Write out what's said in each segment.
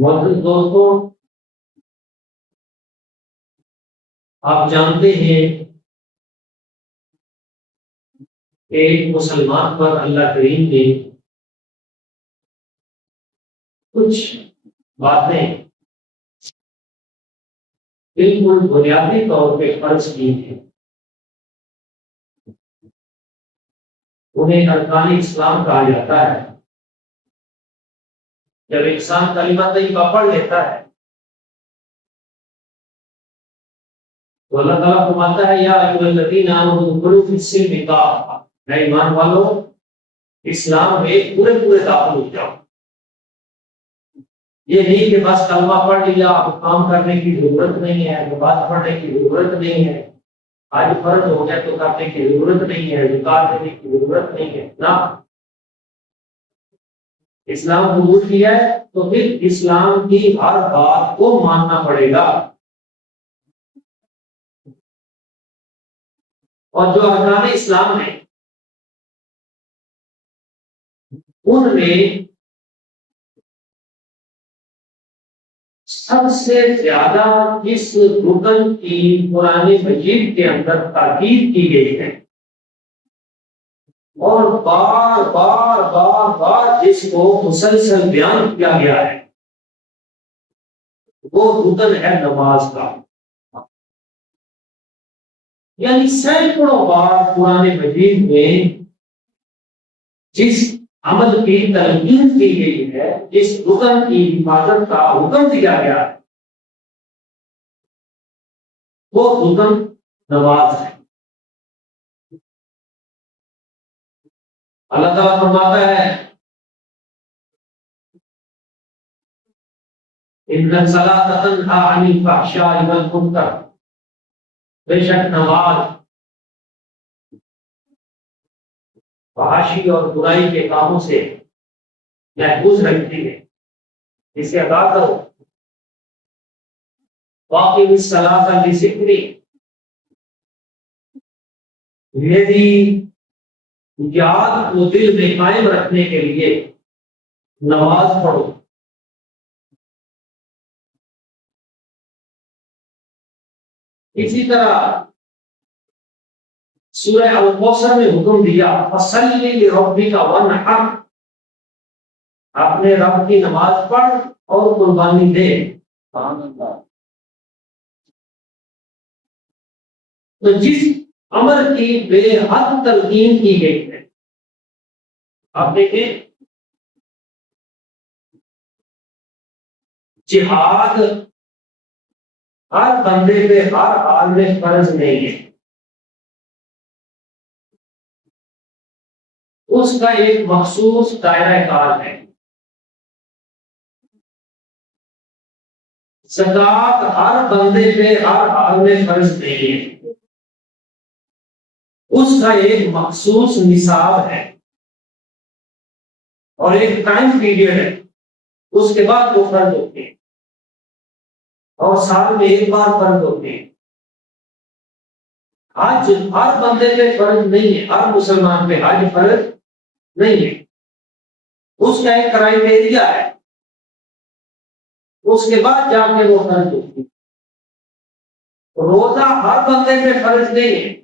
معزز دوستوں، آپ جانتے ہیں کہ ایک مسلمان پر اللہ کریم نے کچھ باتیں بالکل بنیادی طور پہ فرض کی ہیں، انہیں ارکان اسلام کہا جاتا ہے۔ جب انسان کلمہ طیبہ پڑھ لیتا ہے تو اللہ تعالیٰ فرماتا ہے یا ایھا الذین آمنوا ادخلوا فی السلم کافۃ، اے ایمان والو اسلام میں پورے داخل ہو جاؤ۔ یہ نہیں کہ بس کلمہ پڑھ لیا اب کام کرنے کی ضرورت نہیں ہے، نماز پڑھنے کی ضرورت نہیں ہے، آج فرض ہو گیا تو کرنے کی ضرورت نہیں ہے، زکات دینے کی ضرورت نہیں ہے۔ نہ، اسلام قبول کیا ہے تو پھر اسلام کی ہر بات کو ماننا پڑے گا، اور جو ارکان اسلام ہیں ان میں سب سے زیادہ جس رکن کی قرآن مجید کے اندر تاکید کی گئی ہے اور بار بار جس کو مسلسل بیان کیا گیا ہے وہ رکن ہے نماز کا۔ یعنی سینکڑوں بار قرآن مجید میں جس عمل کی تلقین کی گئی ہے، جس رکن کی حفاظت کا حکم دیا گیا ہے وہ رکن نماز ہے۔ اللہ تعالیٰ فرماتا ہے ان الصلاۃ تنہی عن الفحشاء والمنکر، بے شک نماز فحاشی اور برائی کے کاموں سے محفوظ رکھتی ہے، اسے ادا کرو۔ واقم الصلاۃ لذکری، میری یاد کو دل میں قائم رکھنے کے لیے نماز پڑھو۔ اسی طرح سورہ الکوثر میں حکم دیا فصلی لربک وانحر، اپنے رب کی نماز پڑھ اور قربانی دے۔ تو جس امر کی بے حد تلقین کی گئی ہے، آپ دیکھیں جہاد ہر بندے پہ ہر حال میں فرض نہیں ہے، اس کا ایک مخصوص دائرہ کار ہے۔ زکات ہر بندے پہ ہر حال میں فرض نہیں ہے، اس کا ایک مخصوص نصاب ہے اور ایک ٹائم پیریڈ ہے، اس کے بعد وہ فرض ہوتے ہیں اور سال میں ایک بار فرض ہوتے ہیں۔ حج ہر بندے پہ فرض نہیں ہے، ہر مسلمان پہ حج فرض نہیں ہے، اس کا ایک کرائٹیریا ہے، اس کے بعد جا کے وہ فرض ہوتی ہے۔ روزہ ہر بندے پہ فرض نہیں ہے،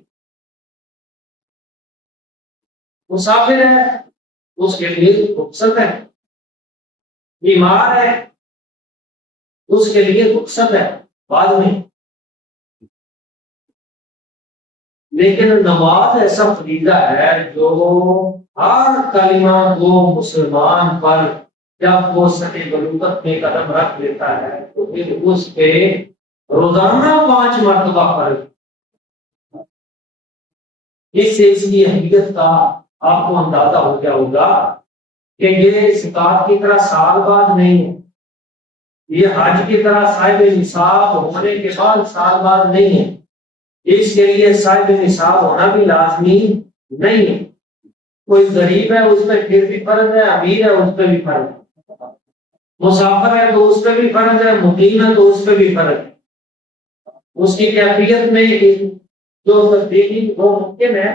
مسافر ہے اس کے لیے رخصت ہے، بیمار ہے اس کے لیے رخصت ہے بعد میں۔ لیکن نماز ایسا فریضہ ہے جو ہر کلمہ کو مسلمان پر جب وہ سطح بلوغت میں قدم رکھ لیتا ہے تو پھر اس پہ روزانہ 5 مرتبہ فرض۔ اس سے اس کی اہمیت کا آپ کو اندازہ ہو گیا ہوگا کہ یہ زکات کی طرح سال بعد نہیں ہے، یہ حج کی طرح صاحب نصاب ہونے کے بعد سال بعد نہیں ہے، اس کے لیے صاحب نصاب ہونا بھی لازمی نہیں ہے۔ کوئی غریب ہے اس پہ پھر بھی فرض ہے، امیر ہے اس پہ بھی فرض ہے، مسافر ہے تو اس پہ بھی فرض ہے، مقیم ہے تو اس پہ بھی فرض ہے۔ اس کی کیفیت میں جو تبدیلی وہ ممکن ہے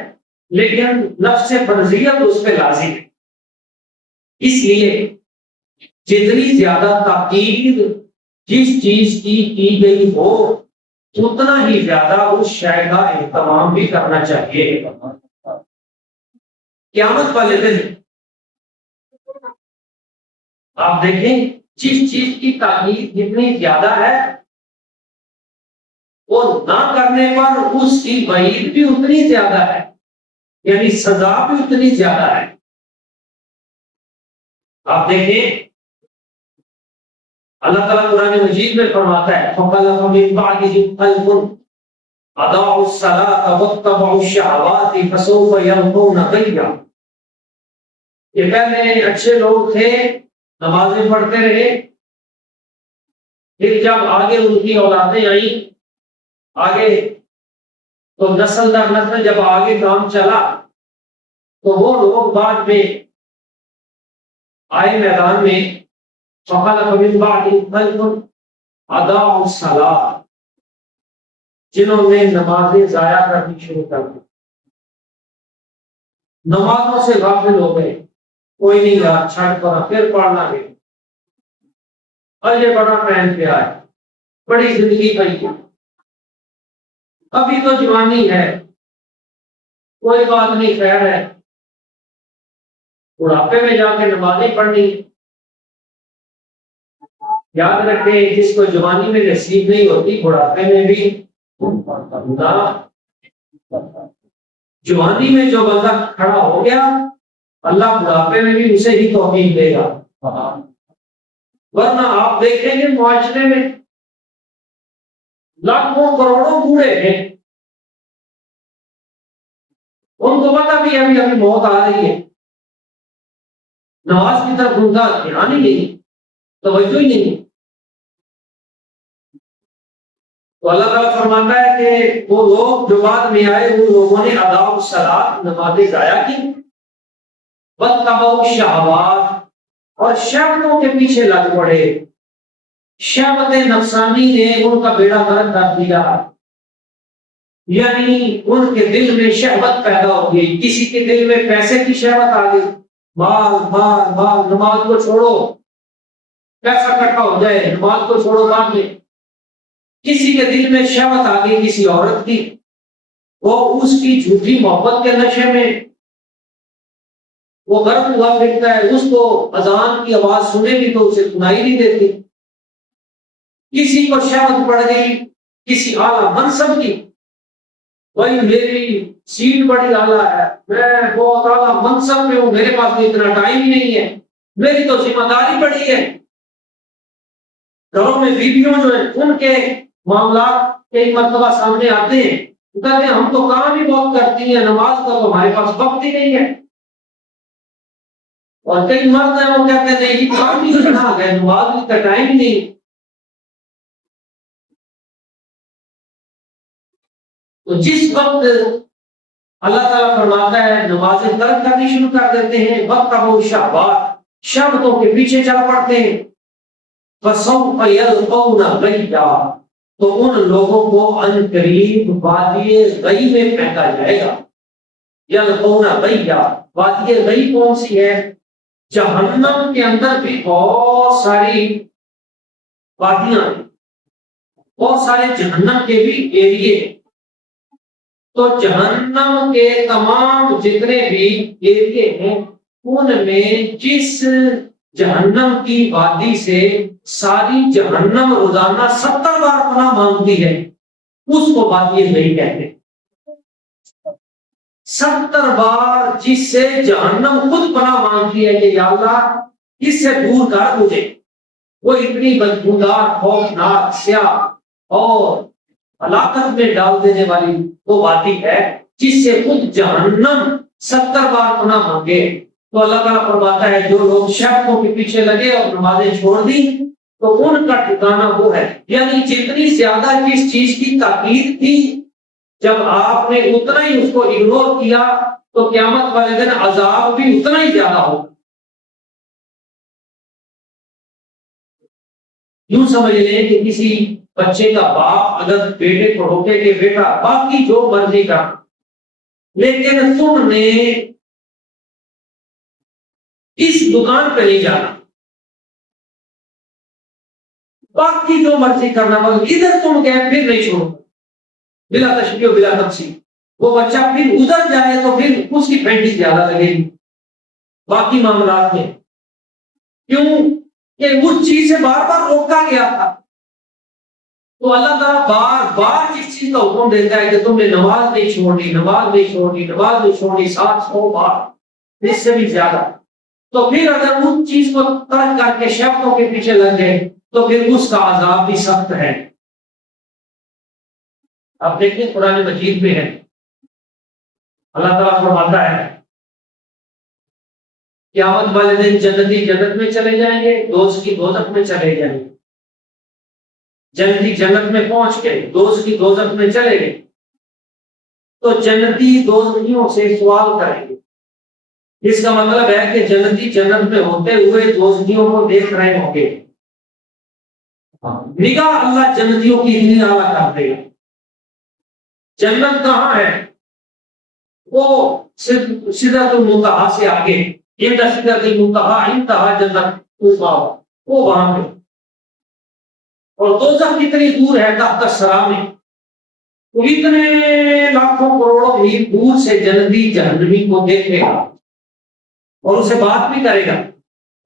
لیکن نفس فرضیت اس پہ لازم ہے۔ اس لیے جتنی زیادہ تاکید جس چیز کی گئی ہو اتنا ہی زیادہ اس شے کا اہتمام بھی کرنا چاہیے۔ قیامت والے دن آپ دیکھیں جس چیز کی تاکید جتنی زیادہ ہے وہ نہ کرنے پر اس کی وعید بھی اتنی زیادہ ہے، یعنی سزا بھی اتنی زیادہ ہے۔ آپ دیکھیں اللہ تعالیٰ قرآن مجید میں فرماتا ہے فَخَلَفَ مِن بَعْدِهِمْ خَلْفٌ أَضَاعُوا الصَّلَاةَ وَاتَّبَعُوا الشَّهَوَاتِ فَسَوْفَ يَلْقَوْنَ غَيًّا۔ یہ پہلے اچھے لوگ تھے، نمازیں پڑھتے رہے، پھر جب آگے ان کی اولادیں آئیں آگے تو نسل در نسل جب آگے کام چلا تو وہ لوگ بعد میں آئے میدان میں فَخَلَفَ مِن بَعْدِهِمْ خَلْفٌ أَضَاعُوا الصَّلَاةَ، جنہوں نے نمازیں ضائع کرنی شروع کر دی، نمازوں سے غافل ہو گئے، کوئی نہیں یار چھٹ پڑا پھر پڑھنا ہے، اور یہ بڑا ٹائم پہ آئے، بڑی زندگی پئی ہے، ابھی تو جوانی ہے، کوئی بات نہیں خیر ہے، بڑھاپے میں جا کے نمازیں پڑھنی۔ یاد رکھیں جس کو جوانی میں نصیب نہیں ہوتی بڑھاپے میں بھی نہ۔ جوانی میں جو بندہ کھڑا ہو گیا اللہ بڑھاپے میں بھی اسے ہی توفیق دے گا، ورنہ آپ دیکھیں گے معاشرے میں لاکھوں کروڑوں بوڑھے ہیں، ان کو پتا بھی ابھی ابھی موت آ رہی ہے، نماز کی طرف ان کا دھیان ہی نہیں، توجہ ہی نہیں۔ تو اللہ تعالیٰ فرماتا ہے کہ وہ لوگ جو بعد میں آئے ان لوگوں نے اضاعوا الصلاۃ، نمازیں ضائع کی، واتبعوا الشہوات، اور شہوتوں کے پیچھے لگ پڑے، شہوت نفسانی نے ان کا بیڑا غرق کر دیا، یعنی ان کے دل میں شہوت پیدا ہو گئی، کسی کے دل میں پیسے کی شہوت آ گئی، مال مال مال، نماز کو چھوڑو پیسہ اکٹھا ہو جائے، نماز کو چھوڑو بعد میں۔ کسی کے دل میں شہوت آ گئی کسی عورت کی، وہ اس کی جھوٹی محبت کے نشے میں وہ غرق ہوا پھرتا ہے، اس کو اذان کی آواز سنے بھی تو اسے سنائی نہیں دیتی۔ کسی کو شہوت پڑ گئی کسی اعلیٰ منصب کی، بھائی میری سیٹ بڑی اعلیٰ ہے، میں بہت اعلیٰ منصب میں ہوں، میرے پاس اتنا ٹائم ہی نہیں ہے، میری تو ذمہ داری بڑی ہے۔ گھروں میں بیویوں جو ہیں ان کے معاملات کئی مرتبہ سامنے آتے ہیں، کہتے ہیں ہم تو کام ہی بہت کرتی ہیں، نماز کا تو ہمارے پاس وقت ہی نہیں ہے۔ اور کئی مرد ہیں وہ کہتے ہیں نہیں جی کام بھی اتنا آ گئے، نماز کا ٹائم ہی نہیں۔ تو جس وقت اللہ تعالیٰ فرماتا ہے نمازیں ترک کرنی شروع کر دیتے ہیں، واتبعوا الشہوات، شہوتوں کے پیچھے چل پڑتے ہیں، فَسَوْفَ يَلْقَوْنَ غَيًّا، تو ان لوگوں کو ان قریب وادی غی میں پھینکا جائے گا۔ یلقون غیا، وادی غی کون سی ہے؟ جہنم کے اندر بھی بہت ساری وادیاں ہیں، بہت سارے جہنم کے بھی ایریے، تو جہنم کے تمام جتنے بھی ایریے ہیں ان میں جس جہنم کی وادی سے ساری جہنم روزانہ 70 بار پناہ مانگتی ہے اس کو وادی غی کہتے ہیں۔ 70 بار جس سے جہنم خود پناہ مانگتی ہے کہ یا اللہ اس سے دور کر مجھے، وہ اتنی بدبودار خوفناک سیاہ اور ہلاکت میں ڈال دینے والی وہ وادی ہے جس سے خود جہنم 70 بار پناہ مانگے۔ تو اللہ تعالیٰ فرماتا ہے جو لوگ شہوتوں کے پیچھے لگے اور نمازیں چھوڑ دی تو ان کا ٹھکانہ وہ ہے، یعنی جتنی زیادہ جس چیز کی تاکید تھی جب آپ نے اتنا ہی اس کو اگنور کیا تو قیامت والے دن عذاب بھی اتنا ہی زیادہ ہوگا۔ یوں سمجھ لیں کہ کسی بچے کا باپ اگر بیٹے کو روکے کہ بیٹا باقی جو مرضی کا، لیکن تم نے اس دکان پہ نہیں جانا، باقی جو مرضی کرنا، مگر ادھر تم گئے پھر نہیں چھوڑو، بلا تشبیہ و بلا تفصیل۔ وہ بچہ پھر ادھر جائے تو پھر اس کی پینٹی زیادہ لگے گی باقی معاملات میں، کیوں کہ اس چیز سے بار بار روکا گیا تھا۔ تو اللہ تعالیٰ بار بار جس چیز کا حکم دیتا ہے کہ تم نے نماز نہیں چھوڑنی، نماز نہیں چھوڑنی، نماز نہیں چھوڑنی 700 بار، اس سے بھی زیادہ، تو پھر اگر اس چیز کو ترک کر کے شرطوں کے پیچھے لگ گئے تو پھر اس کا عذاب بھی سخت ہے۔ آپ دیکھیں قرآن مجید میں ہے، اللہ تعالیٰ فرماتا ہے قیامت والے دن جنتی جنت میں چلے جائیں گے، دوزخی دوزخ میں چلے جائیں گے۔ جنتی جنت میں پہنچ کے دوزخی دوزخ میں چلے گئے تو جنتی دوزخیوں سے سوال کریں گے۔ اس کا مطلب ہے کہ جنتی جنت میں ہوتے ہوئے دوزخیوں کو دیکھ رہے ہوں گے، نگاہ اللہ جنتیوں کی اتنی اعلیٰ کر دے گا۔ جنت کہاں ہے؟ وہ سدرۃ المنتہا سے آگے، یہ سدرۃ المنتہا انتہا جنت وہ وہاں پہ، اور دوزخ کتنی دور ہے؟ تحت الثری میں، تو اتنے لاکھوں کروڑوں میل دور سے جنتی جہنمی کو دیکھے گا اور اسے بات بھی کرے گا،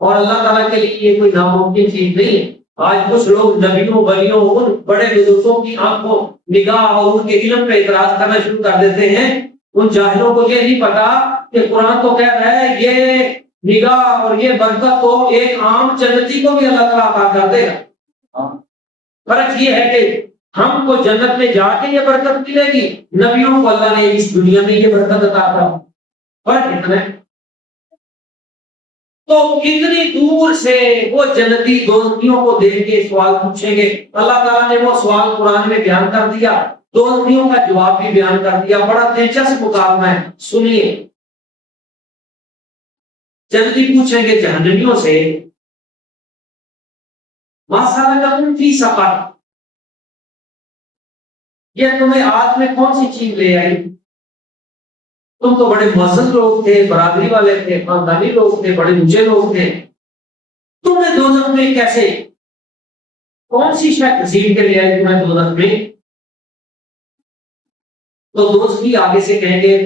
اور اللہ تعالیٰ کے لیے یہ کوئی ناممکن چیز نہیں ہے۔ آج کچھ لوگ نبیوں ولیوں ان بڑے بزرگوں کی آنکھوں نگاہ اور ان کے علم پہ اعتراض کرنا شروع کر دیتے ہیں۔ ان جاہلوں کو یہ نہیں پتا کہ قرآن تو کہہ رہا ہے یہ نگاہ اور یہ برکت تو ایک عام جنتی کو بھی اللہ تعالیٰ عطا کر دے گا۔ فرق یہ ہے کہ ہم کو جنت میں جا کے یہ برکت ملے گی، نبیوں کو اللہ نے اس دنیا میں یہ برکت عطا کر، فرق اتنا ہے۔ تو کتنی دور سے وہ جنتی دوزخیوں کو دیکھ کے سوال پوچھیں گے۔ اللہ تعالیٰ نے وہ سوال قرآن میں بیان کر دیا، دوزخیوں کا جواب بھی بیان کر دیا، بڑا دلچسپ مکالمہ ہے، سنیے۔ جنتی پوچھیں گے جہنمیوں سے ما سلککم فی سقر، یہ تمہیں آج میں کون سی چیز لے آئی؟ تم تو بڑے مہذب لوگ تھے، برادری والے تھے، خاندانی لوگ تھے، بڑے اونچے لوگ تھے، تم نے دوزخ میں کیسے، کون سی شے گھسیٹ کے لے آئی تمہیں دوزخ میں؟ تو دوزخی آگے سے کہیں گے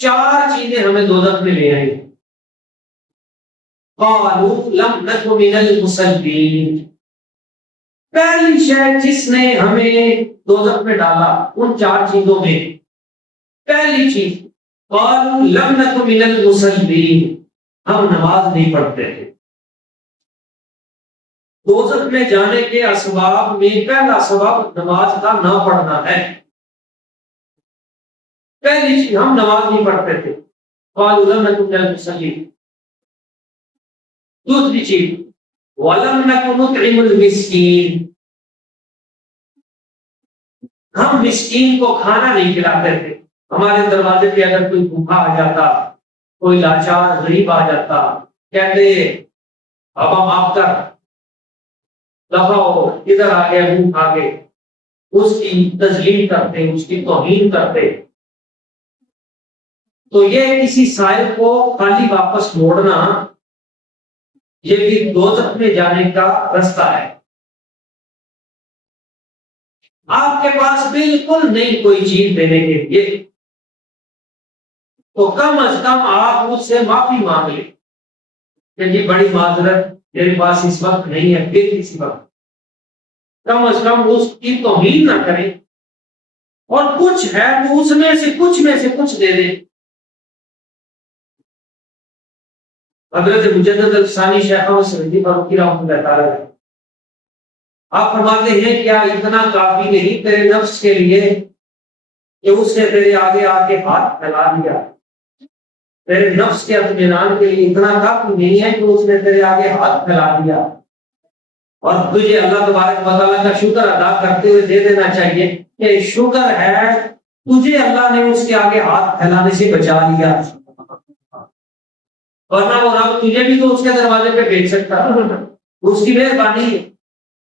4 چیزیں ہمیں دوزخ میں لے آئی۔ قالوا لم نک من المصلین، پہلی شے جس نے ہمیں دوزخ میں ڈالا ان 4 چیزوں میں پہلی چیز قالوا لم نک من المصلین، ہم نماز نہیں پڑھتے تھے۔ دوزخ میں جانے کے اسباب میں پہلا سبب نماز کا نہ پڑھنا ہے۔ پہلی چیز ہم نماز نہیں پڑھتے تھے، قالوا لم نک من المصلین۔ دوسری چیز وَلَمْ نَكُ نُطْعِمُ الْمِسْكِينَ، ہم مسکین کو کھانا نہیں کھلاتے تھے۔ ہمارے دروازے پہ اگر کوئی بھوکا آ جاتا، کوئی لاچار غریب آ جاتا، کہتے ابا معاف کر، دفع ہو، ادھر آ گیا منہ کھا کے، اس کی تذلیل کرتے، اس کی توہین کرتے۔ تو یہ کسی سائل کو خالی واپس موڑنا، یہ بھی دوزخ میں جانے کا رستہ ہے۔ آپ کے پاس بالکل نہیں کوئی چیز دینے کے لیے، تو کم از کم آپ اس سے معافی مانگ لیں کہ یہ بڑی معذرت میرے پاس اس وقت نہیں ہے، پھر کسی وقت کم از کم اس کی توہین نہ کریں، اور کچھ ہے تو اس میں سے کچھ دے دیں۔ حضرت مجدد الثانی شیخ سعدی فاروقی رحمۃ اللہ تعالی، آپ فرماتے ہیں کیا اتنا کافی نہیں تیرے نفس کے لیے کہ اس نے تیرے آگے آ کے ہاتھ پھیلا دیا؟ تیرے نفس کے اطمینان کے لیے اتنا کافی نہیں ہے کہ اس نے تیرے آگے ہاتھ پھیلا دیا؟ اور تجھے اللہ تبارک و تعالیٰ کا شکر ادا کرتے ہوئے دے دینا چاہیے کہ شکر ہے تجھے اللہ نے اس کے آگے ہاتھ پھیلانے سے بچا لیا، ورنہ وہ رب تجھے بھی تو اس کے دروازے پہ بھیج سکتا، اس کی مہربانی ہے،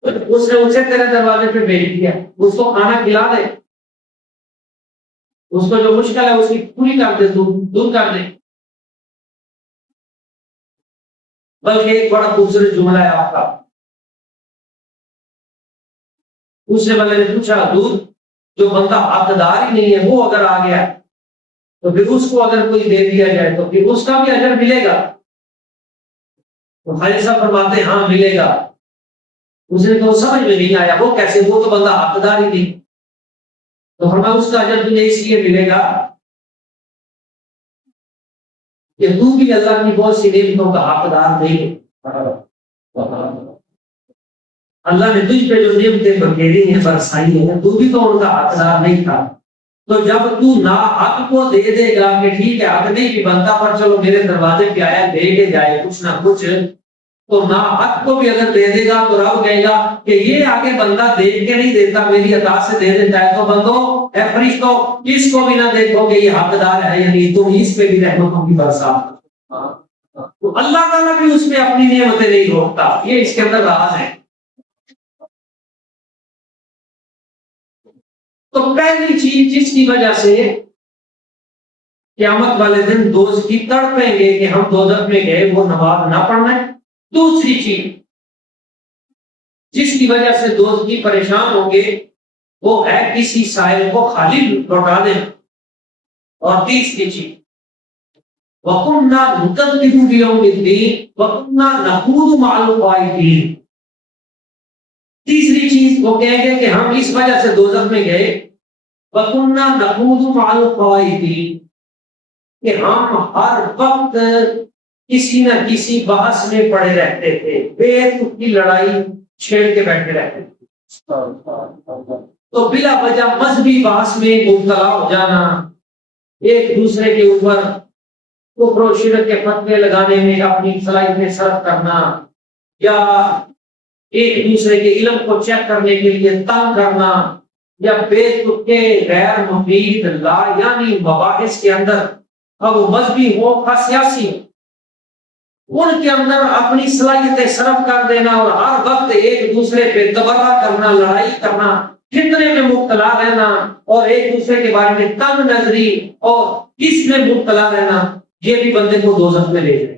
اس نے اسے تیرے دروازے پہ بھیج دیا، اس کو کھانا کھلا دے، اس کو جو مشکل ہے اس کی پوری کر دے، دور کر دے۔ بلکہ ایک بڑا خوبصورت جملہ ہے آپ کا، دوسرے والے نے پوچھا حضور جو بندہ حقدار ہی نہیں ہے وہ اگر آ گیا تو پھر اس کو اگر کوئی دے دیا جائے تو پھر اس کا بھی اجر ملے گا؟ تو خالد صاحب فرماتے ہیں ہاں ملے گا۔ اس نے تو سمجھ میں نہیں آیا وہ کیسے، وہ تو بندہ حقدار ہی نہیں۔ تو فرمایا اس کا اجر تجھے اس لیے ملے گا کہ تو بھی اللہ کی بہت سی نعمتوں کا حقدار نہیں ہے۔ اللہ نے تجھ پہ جو نعمتیں بکھیری ہیں برسائی ہیں تو بھی تو ان کا حقدار نہیں تھا۔ تو جب تو نا حق کو دے دے گا کہ ٹھیک ہے حق نہیں بھی بنتا پر چلو میرے دروازے پہ آیا دے کے جائے کچھ نہ کچھ، تو نا حق کو بھی اگر دے دے گا تو رب کہے گا کہ یہ آگے بندہ دیکھ کے نہیں دیتا میری عطا سے دے دیتا ہے، تو بندو اے فرشتو اس کو بھی نہ دیکھو کہ یہ حقدار ہے یعنی تم اس پہ بھی رحمتوں کی برسات۔ تو اللہ تعالیٰ بھی اس میں اپنی نعمتیں نہیں روکتا، یہ اس کے اندر راز ہے۔ تو پہلی چیز جس کی وجہ سے قیامت والے دن دوزخی تڑپیں گے کہ ہم دوزخ میں گئے وہ نماز نہ پڑھنا ہے۔ دوسری چیز جس کی وجہ سے دوزخی پریشان ہوں گے وہ ہے کسی سائل کو خالی لوٹا دینا۔ اور تیسری چیز وَكُنَّا نُكَذِّبُ بِيَوْمِ الدِّينِ وَكُنَّا نَخُوضُ مَعَ الْخَائِضِينَ۔ تیسری چیز وہ کہیں گے کہ ہم اس وجہ سے دوزخ میں گئے وَكُنَّا نَخُوضُ مَعَ الْخَائِضِينَ کہ ہم ہر وقت کسی نہ کسی بحث میں پڑے رہتے تھے، بے تک کی لڑائی چھیڑ کے بیٹھے رہتے تھے۔ تو بلا وجہ مذہبی بحث میں مبتلا ہو جانا، ایک دوسرے کے اوپر کفر و شرک کے فتوے لگانے میں اپنی صلاحیتیں صرف کرنا، یا ایک دوسرے کے علم کو چیک کرنے کے لیے تنگ کرنا، یا بے تکے غیر مفید لا یعنی مباحث کے اندر اب وہ مذہبی ہو یا سیاسی ہو ان کے اندر اپنی صلاحیتیں صرف کر دینا اور ہر وقت ایک دوسرے پہ تبرہ کرنا، لڑائی کرنا، فتنے میں مبتلا رہنا اور ایک دوسرے کے بارے میں تنگ نظری اور اس میں مبتلا رہنا، یہ بھی بندے کو دوزخ میں لے جائے۔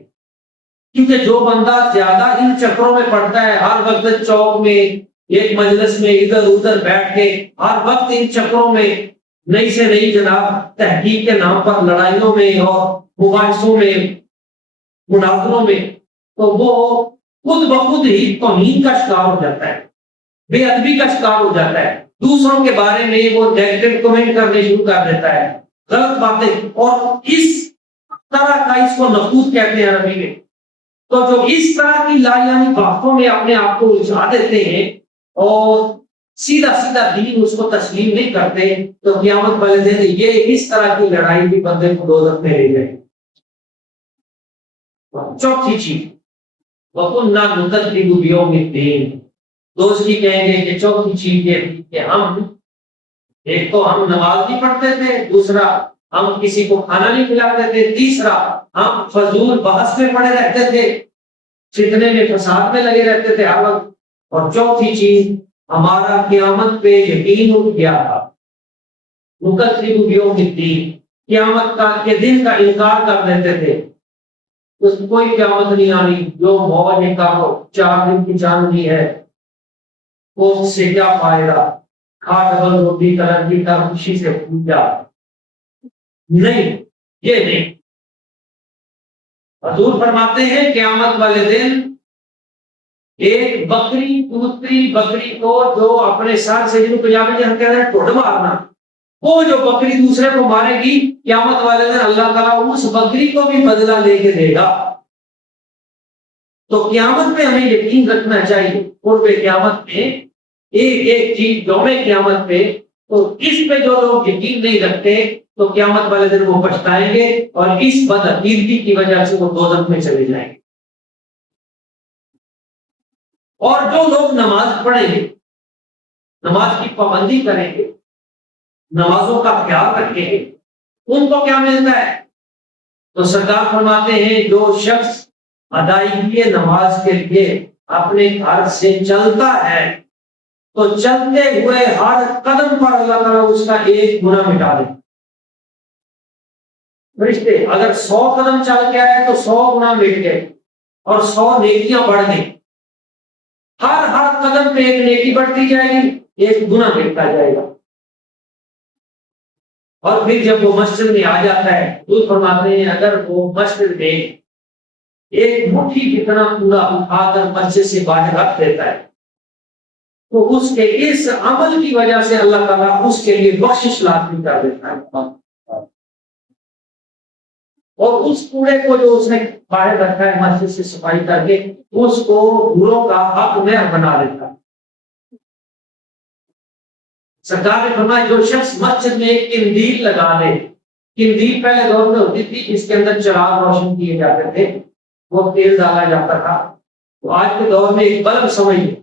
کیونکہ جو بندہ زیادہ ان چکروں میں پڑتا ہے، ہر وقت چوک میں ایک مجلس میں ادھر ادھر بیٹھ کے ہر وقت ان چکروں میں نئی سے نئی جناب تحقیق کے نام پر لڑائیوں میں اور مباحثوں میں مناظروں میں، تو وہ خود بخود ہی توہین کا شکار ہو جاتا ہے، بے ادبی کا شکار ہو جاتا ہے، دوسروں کے بارے میں وہ نیگیٹو کمنٹ کرنے شروع کر دیتا ہے، غلط باتیں، اور اس طرح کا اس کو نفوذ کہتے ہیں عربی میں۔ تو جو اس طرح کی لایعنی باتوں میں اپنے آپ کو الجھا دیتے ہیں اور سیدھا سیدھا دین اس کو تسلیم نہیں کرتے، تو قیامت والے دن یہ اس طرح کی لڑائی بھی بندے کو دوزخ میں لے جائے۔ چوتھی چیز وَكُنَّا نُكَذِّبُ بِيَوْمِ الدِّينِ، دوزخی کہیں گے کہ چوتھی چیز یہ تھی کہ ہم ایک تو ہم نماز نہیں پڑھتے تھے، دوسرا ہم کسی کو کھانا نہیں کھلاتے تھے، تیسرا ہم فضول بحث میں پڑے رہتے تھے، فتنے میں فساد میں لگے رہتے تھے ہر وقت، اور چوتھی چیز ہمارا قیامت پہ یقین اٹھ گیا تھا۔ نُكَذِّبُ بِيَوْمِ الدِّينِ، قیامت کا کے دن کا انکار کر دیتے تھے، تو کوئی قیامت نہیں آنی، جو موج کا 4 دن کی چاندنی ہے وہ اس سے کیا فائدہ، کھا ڈبل روٹی کلنجی کا خوشی سے پوجا نہیں، یہ نہیں۔ حضور فرماتے ہیں قیامت والے دن ایک بکری دوسری بکری کو جو اپنے سر سے جن کو پنجابی ہم کہتے ہیں ٹھوڈ مارنا، وہ جو بکری دوسرے کو مارے گی قیامت والے دن اللہ تعالیٰ اس بکری کو بھی بدلہ لے کے دے گا۔ تو قیامت پہ ہمیں یقین رکھنا چاہیے، قرب قیامت میں ایک ایک چیز یوم قیامت پہ، تو اس پہ جو لوگ یقین نہیں رکھتے تو قیامت والے دن وہ پچھتائیں گے اور اس بدعقیدگی کی وجہ سے وہ دوزخ میں چلے جائیں گے۔ اور جو لوگ نماز پڑھیں گے، نماز کی پابندی کریں گے، نمازوں کا خیال رکھیں گے، ان کو کیا ملتا ہے؟ تو سرکار فرماتے ہیں جو شخص ادائیگی نماز کے لیے اپنے گھر سے چلتا ہے تو چلتے ہوئے ہر قدم پر اللہ تعالیٰ اس کا ایک گناہ مٹا دے۔ فرشتے اگر 100 قدم چل کے آئے تو 100 گناہ مٹ گئے اور 100 نیکیاں بڑھ گئی۔ ہر قدم پہ ایک نیکی بڑھتی جائے گی، ایک گناہ مٹتا جائے گا۔ اور پھر جب وہ مسجد میں آ جاتا ہے تو فرماتے ہیں اگر وہ مسجد میں ایک مٹھی کتنا پورا اٹھا کر مسجد سے باہر رکھ دیتا ہے تو اس کے اس عمل کی وجہ سے اللہ تعالیٰ اس کے لیے بخشش لازمی کر دیتا ہے، اور اس کوڑے کو جو اس نے باہر رکھا ہے مسجد سے صفائی کر کے اس کو بروں کا حق میں بنا دیتا ہے۔ سرکار نے فرمایا جو شخص مسجد میں ایک قندیل لگا دے، قندیل پہلے دور میں ہوتی تھی جس کے اندر چراغ روشن کیے جاتے تھے، وہ تیل ڈالا جاتا تھا، تو آج کے دور میں ایک بلب سمجھیے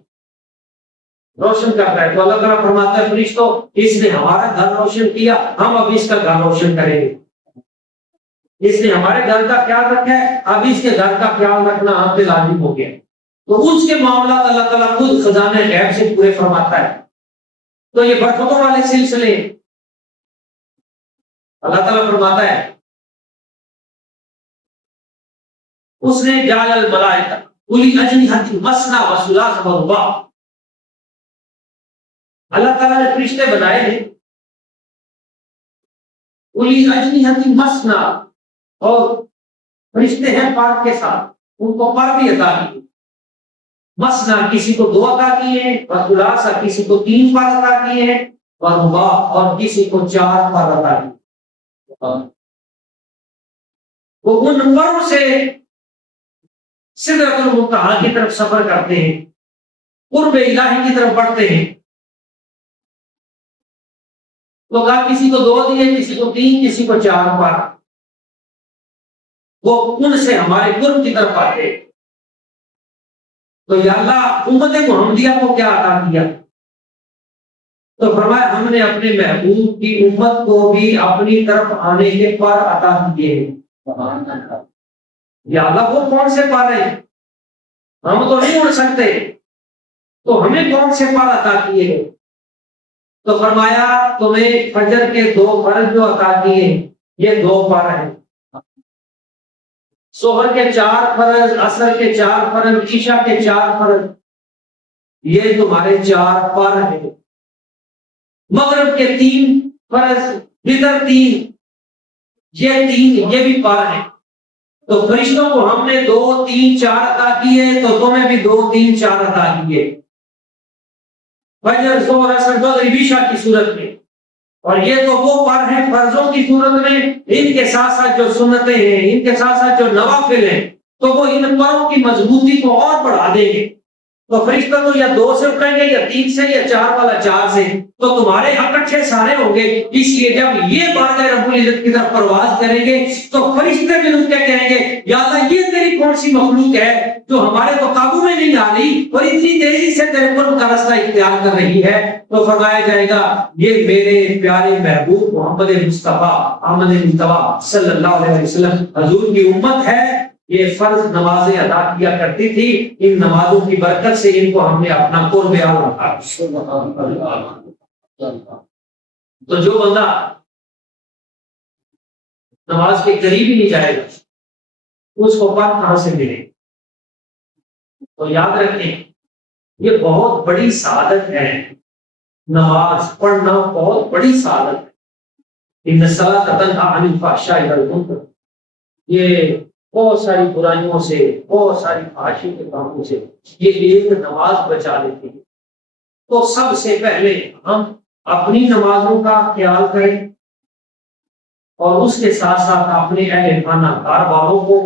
روشن کرتا ہے، تو اللہ تعالیٰ فرماتا ہے فرشتوں اس نے ہمارا گھر روشن کیا، ہم اب اس کا گھر روشن کریں گے، اس نے ہمارے گھر کا خیال رکھا ہے، اب اس کے گھر کا خیال رکھنا ہم پہ لازم ہو گیا۔ تو اس کے معاملات اللہ تعالیٰ خود خزانہ غیب سے پورے فرماتا ہے۔ تو یہ برکتوں والے سلسلے اللہ تعالیٰ فرماتا ہے اس نے جعل الملائکہ اولی اجنحۃ مثنی وثلاث ورباع، اللہ تعالیٰ نے فرشتے بنائے ہیں اولی اجنحۃ مثنی، اور فرشتے ہیں پر کے ساتھ، ان کو پر بھی عطا کی، مثنی کسی کو 2 عطا کیے ہیں، وثلاث کسی کو 3 پر عطا کیے ہیں، ورباع اور کسی کو 4 پر عطا کیے۔ وہ ان پروں سے سدرۃ المنتہا کی طرف سفر کرتے ہیں، قرب الہی کی طرف بڑھتے ہیں۔ تو کہا کسی کو 2 دیے، کسی کو 3، کسی کو 4 پر، وہ ان سے ہمارے قرب کی طرف آتے۔ تو یا اللہ امت محمدیہ کو کیا عطا کیا؟ تو فرمایا ہم نے اپنے محبوب کی امت کو بھی اپنی طرف آنے کے پر عطا کیے ہیں۔ یا اللہ وہ کون سے پر ہیں؟ ہم تو نہیں اڑ سکتے، تو ہمیں کون سے پر عطا کیے ہیں؟ تو فرمایا تمہیں فجر کے 2 فرض جو عطا کیے ہیں یہ 2 پر ہیں، ظہر کے 4 فرض، عصر کے 4 فرض، عشاء کے 4 فرض، یہ تمہارے 4 پر ہیں۔ مغرب کے 3 فرض، وتر 3، یہ بھی پر ہیں۔ تو فرشتوں کو ہم نے 2، 3، 4 عطا کیے، تو تمہیں بھی 2، 3، 4 عطا کیے، فجر، ظہر، عصر، مغرب، عشاء کی صورت میں۔ اور یہ تو وہ پر ہیں فرضوں کی صورت میں، ان کے ساتھ ساتھ جو سنتیں ہیں، ان کے ساتھ ساتھ جو نوافل ہیں، تو وہ ان پروں کی مضبوطی کو اور بڑھا دیں گے۔ تو فرشتہ تو یا 2 سے اٹھیں گے، یا 3 سے، یا 4 والا 4 سے، تو تمہارے حق اچھے سارے ہوں گے۔ اس لیے جب یہ بارگاہ رب العزت کی طرف پرواز کریں گے تو فرشتے بھی ان کے کہیں گے یا اللہ یہ تیری کون سی مخلوق ہے جو ہمارے تو قابو میں نہیں آ رہی اور اتنی تیزی سے تیرے قرب کا راستہ اختیار کر رہی ہے؟ تو فرمایا جائے گا یہ میرے پیارے محبوب محمد مصطفیٰ احمد مصطفیٰ صلی اللہ علیہ وسلم حضور کی امت ہے، یہ فرض نمازیں ادا کیا کرتی تھی، ان نمازوں کی برکت سے ان کو ہم نے اپنا قرب رکھا۔ تو جو بندہ نماز کے قریب ہی نہیں جائے گا اس کو پر کہاں سے ملے؟ تو یاد رکھیں یہ بہت بڑی سعادت ہے، نماز پڑھنا بہت بڑی سعادت ہے۔ ان الصلاۃ تنہی عن الفحشاء والمنکر، یہ بہت ساری برائیوں سے، بہت ساری فحاشی کے کاموں سے یہ ایک نماز بچا دیتی ہے۔ تو سب سے پہلے ہم اپنی نمازوں کا خیال کریں اور اس کے ساتھ ساتھ اپنے اہل خانہ گھر والوں کو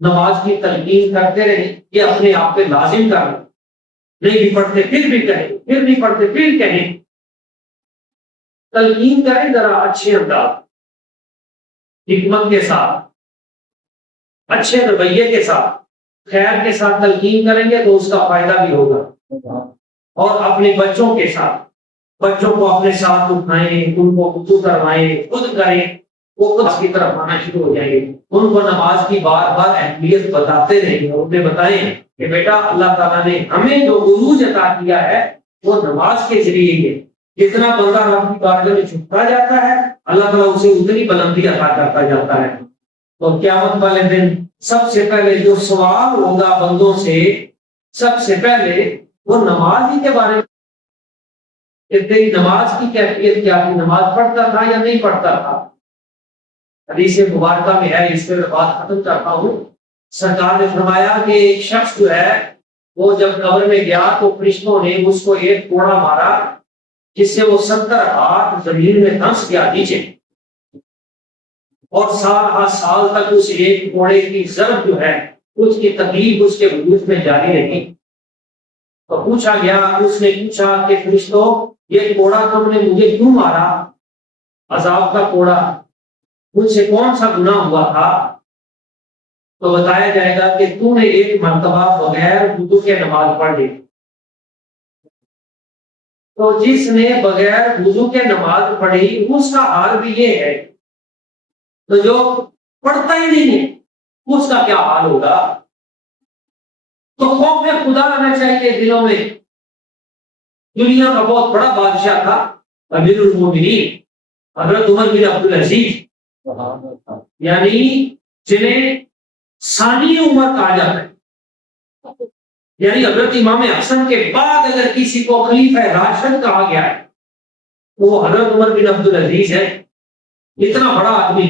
نماز کی تلقین کرتے رہیں، یہ اپنے آپ پہ لازم کریں، نہیں بھی پڑھتے پھر بھی کہیں، پھر نہیں پڑھتے پھر کہیں، تلقین کریں ذرا اچھے انداز، حکمت کے ساتھ، اچھے رویے کے ساتھ، خیر کے ساتھ تلقین کریں گے تو اس کا فائدہ بھی ہوگا۔ اور اپنے بچوں کے ساتھ، بچوں کو اپنے ساتھ اٹھائیں، ان کو وضو کروائیں، خود کریں، وہ خود کی طرف آنا شروع ہو جائیں گے۔ ان کو نماز کی بار بار اہمیت بتاتے رہیں اور انہیں بتائیں کہ بیٹا اللہ تعالیٰ نے ہمیں جو عروج عطا کیا ہے وہ نماز کے ذریعے ہے، جتنا بندہ رب کی بارگاہ میں جھکتا جاتا ہے اللہ تعالیٰ اسے اتنی بلندی عطا کرتا جاتا ہے۔ تو قیامت والے دن سب سے پہلے جو سوال ہوگا بندوں سے، سب سے پہلے وہ نماز ہی کے بارے میں کہ تیری نماز کی کیفیت کیا تھی، نماز پڑھتا تھا یا نہیں پڑھتا تھا؟ حدیث مبارکہ میں ہے، اس پہ میں بات ختم کرتا ہوں۔ سرکار نے فرمایا کہ ایک شخص جو ہے وہ جب قبر میں گیا تو فرشتوں نے اس کو ایک کوڑا مارا جس سے وہ 70 ہاتھ زمین میں دھنس گیا نیچے، اور سال ہر سال تک اس ایک کوڑے کی ضرب جو ہے اس کی تکلیف اس کے وجود میں جاری رہی۔ تو پوچھا گیا، اس نے پوچھا کہ فرشتوں یہ کوڑا تم نے مجھے کیوں مارا، عذاب کا کوڑا، مجھ سے کون سا گناہ ہوا تھا؟ تو بتایا جائے گا کہ تو نے ایک مرتبہ بغیر وضو کے نماز پڑھ لی۔ تو جس نے بغیر وضو کے نماز پڑھی اس کا حال بھی یہ ہے، تو جو پڑھتا ہی نہیں ہے اس کا کیا حال ہوگا؟ تو خوف خدا آنا چاہیے دلوں میں۔ دنیا کا بہت بڑا بادشاہ تھا امیر المومنین حضرت عمر بن عبدالعزیز، یعنی جنہیں ثانی عمر کہا جاتا ہے، یعنی حضرت امام حسن کے بعد اگر کسی کو خلیفہ راشد کہا گیا ہے تو وہ حضرت عمر بن عبدالعزیز ہے۔ اتنا بڑا آدمی،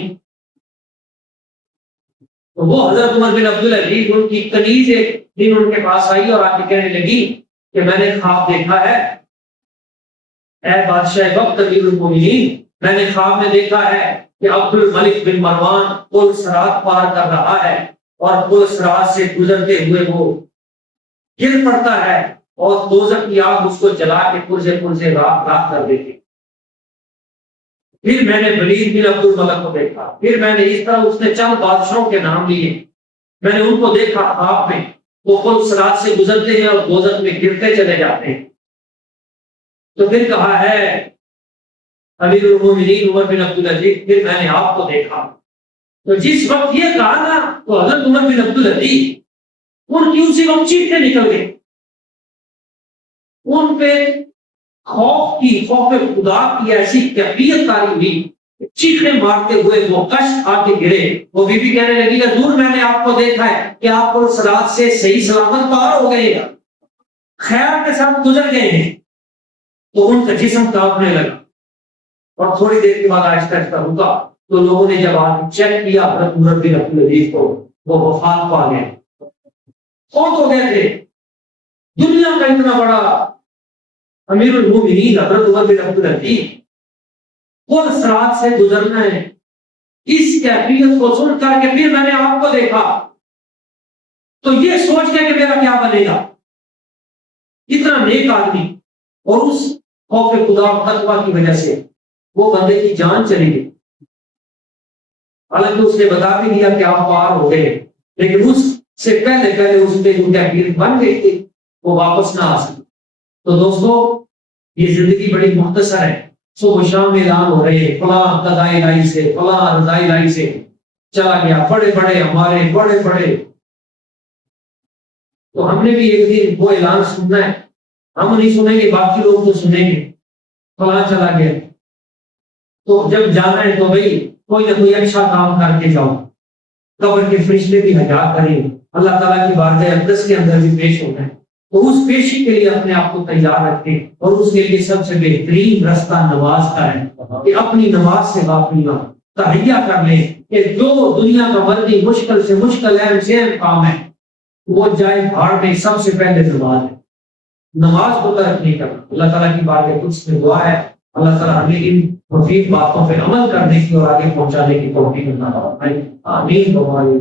تو وہ حضرت عمر بن عبدالعزیز، ان کی کنیز ایک دن ان کے پاس آئی اور آ کے کہنے لگی کہ میں نے خواب دیکھا ہے، اے بادشاہ وقت امیر المومنین، میں نے خواب میں دیکھا ہے کہ عبد الملک بن مروان پل صراط پار کر رہا ہے اور پل صراط سے گزرتے ہوئے وہ گر پڑتا ہے اور دوزخ کی آگ اس کو جلا کے پرزے پرزے راکھ کر دیتی۔ پھر میں نے ولید بن عبد الملک کو دیکھا، پھر میں نے اس طرح، اس نے چند بادشاہوں کے نام لیے، میں نے ان کو دیکھا خواب میں، وہ پل صراط سے گزرتے ہیں اور دوزخ میں گرتے چلے جاتے ہیں۔ تو پھر کہا ہے امیر المومنین عمر بن عبدالعزیز، پھر میں نے آپ کو دیکھا۔ تو جس وقت یہ کہا نا تو حضرت عمر بن عبدالعزیز ان کی اسی وقت چیختے نکل گئے، ان پہ خوف خدا کی ایسی کیفیت تاری ہوئی، چیخیں مارتے ہوئے وہ کشت آ کے گرے۔ وہ بی بی کہنے لگی کہ حضور میں نے آپ کو دیکھا ہے کہ آپ کو صراط سے صحیح سلامت پار ہو گئے، خیر کے ساتھ گزر گئے ہیں۔ تو ان کا جسم کانپنے لگا اور تھوڑی دیر کے بعد آہستہ آہستہ رکا۔ تو لوگوں نے جب آ چیک کیا حضرت عمر بن عبدالعزیز کو، وہ وفات پا گئے، فوت ہو گئے تھے۔ دنیا کا اتنا بڑا امیر المومنین حضرت عمر بن عبدالعزیز، پل صراط سے گزرنا ہے، اس کیفیت کو سن کر کے پھر میں نے آپ کو دیکھا، تو یہ سوچ کے کہ میرا کیا بنے گا۔ اتنا نیک آدمی، اور اس خوف خدا و تقوی کی وجہ سے وہ بندے کی جان چلی گئی۔ حالانکہ اس نے بتا بھی دیا کہ آپ پار ہو گئے، لیکن اس سے پہلے اس پہ جو کیفیت بن گئی تھی وہ واپس نہ آ سکی۔ تو دوستو یہ زندگی بڑی مختصر ہے، صبح شام میں اعلان ہو رہے ہیں، فلاں قضاء الہی سے، فلاں رضا الہی سے چلا گیا، بڑے بڑے ہمارے بڑے بڑے۔ تو ہم نے بھی ایک دن وہ اعلان سننا ہے، ہم نہیں سنیں گے، باقی لوگ تو سنیں گے، فلاں چلا گیا۔ تو جب جانا ہے تو بھائی کوئی نہ کوئی اچھا کام کر کے جاؤ، قبر کے فرشتے بھی حجاب کریں، اللہ تعالیٰ کی بارگاہ اقدس کے اندر بھی پیش ہونا ہے۔ تو اس پیشی کے لیے اپنے آپ کو تیار رکھیں، اور اس کے لیے سب سے بہترین رستہ نماز کا ہے کہ اپنی نماز سے غافل نہ تہیا کر لیں کہ جو دنیا کا مردی مشکل سے مشکل اہم سے اہم کام ہے وہ جائے بھاڑ میں، سب سے پہلے نماز ہے۔ نماز کو ترک نہیں کرنا۔ اللہ تعالیٰ کی بارگاہ قدس میں دعا ہے اللہ تعالیٰ ہمیں ان مفید باتوں پہ عمل کرنے کی اور آگے پہنچانے کی توفیق عطا فرمائے۔ آمین۔